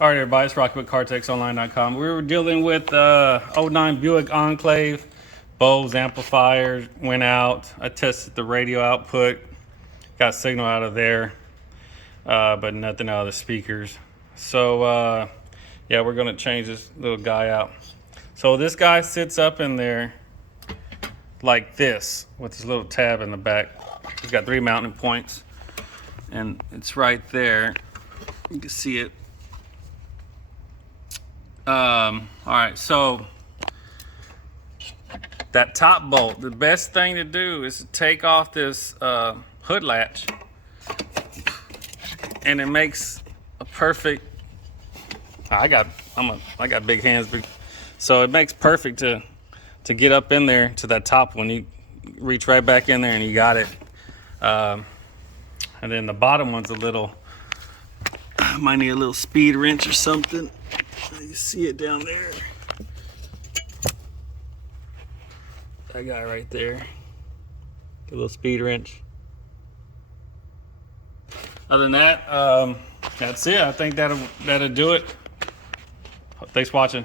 All right, everybody, it's Rocky with CarTexOnline.com. We were dealing with '09 Buick Enclave. BOSE amplifier went out. I tested the radio output, got signal out of there, but nothing out of the speakers. So, yeah, we're going to change this little guy out. So this guy sits up in there like this with his little tab in the back. He's got 3 mounting points, and it's right there. You can see it. All right, so that top bolt, the best thing to do is to take off this hood latch, and it makes a perfect. I got big hands, so it makes perfect to get up in there to that top one. You reach right back in there and you got it. And then the bottom one's a little. Might need a little speed wrench or something. You see it down there. That guy right there. Get a little speed wrench. Other than that, that's it. I think that'll do it. Thanks for watching.